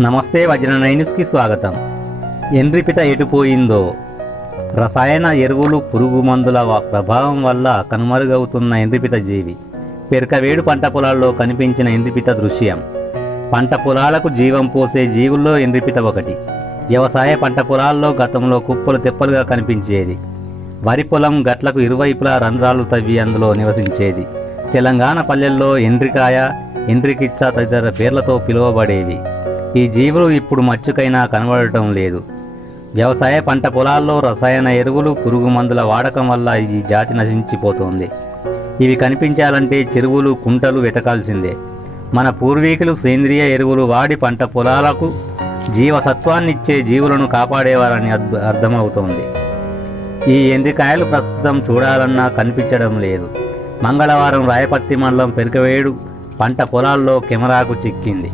నమస్తే వజ్ర9 న్యూస్కి స్వాగతం. ఎండ్రిపిత ఎటుపోయిందో? రసాయన ఎరువులు, పురుగు మందుల ప్రభావం వల్ల కనుమరుగవుతున్న ఎండ్రిపిత జీవి. పెరకవేడు పంట పొలాల్లో కనిపించిన ఎండ్రిపిత దృశ్యం. పంట పొలాలకు జీవం పోసే జీవుల్లో ఎండ్రిపిత ఒకటి. వ్యవసాయ పంట పొలాల్లో గతంలో కుప్పలు తెప్పలుగా కనిపించేది. వరి పొలం గట్లకు ఇరువైపులా రంధ్రాలు తవ్వి అందులో నివసించేది. తెలంగాణ పల్లెల్లో ఎండ్రికాయ, ఎండ్రికిచ్చ తదితర పేర్లతో పిలువబడేవి. ఈ జీవులు ఇప్పుడు మచ్చుకైనా కనబడటం లేదు. వ్యవసాయ పంట పొలాల్లో రసాయన ఎరువులు, పురుగు మందుల వాడకం వల్ల ఈ జాతి నశించిపోతోంది. ఇవి కనిపించాలంటే చెరువులు, కుంటలు వెతకాల్సిందే. మన పూర్వీకులు సేంద్రియ ఎరువులు వాడి పంట పొలాలకు జీవసత్వాన్నిచ్చే జీవులను కాపాడేవారని అర్థమవుతోంది. ఈ ఎండ్రికాయలు ప్రస్తుతం చూడాలన్నా కనిపించడం లేదు. మంగళవారం రాయపర్తి మండలం పెరకవేడు పంట పొలాల్లో కెమెరాకు చిక్కింది.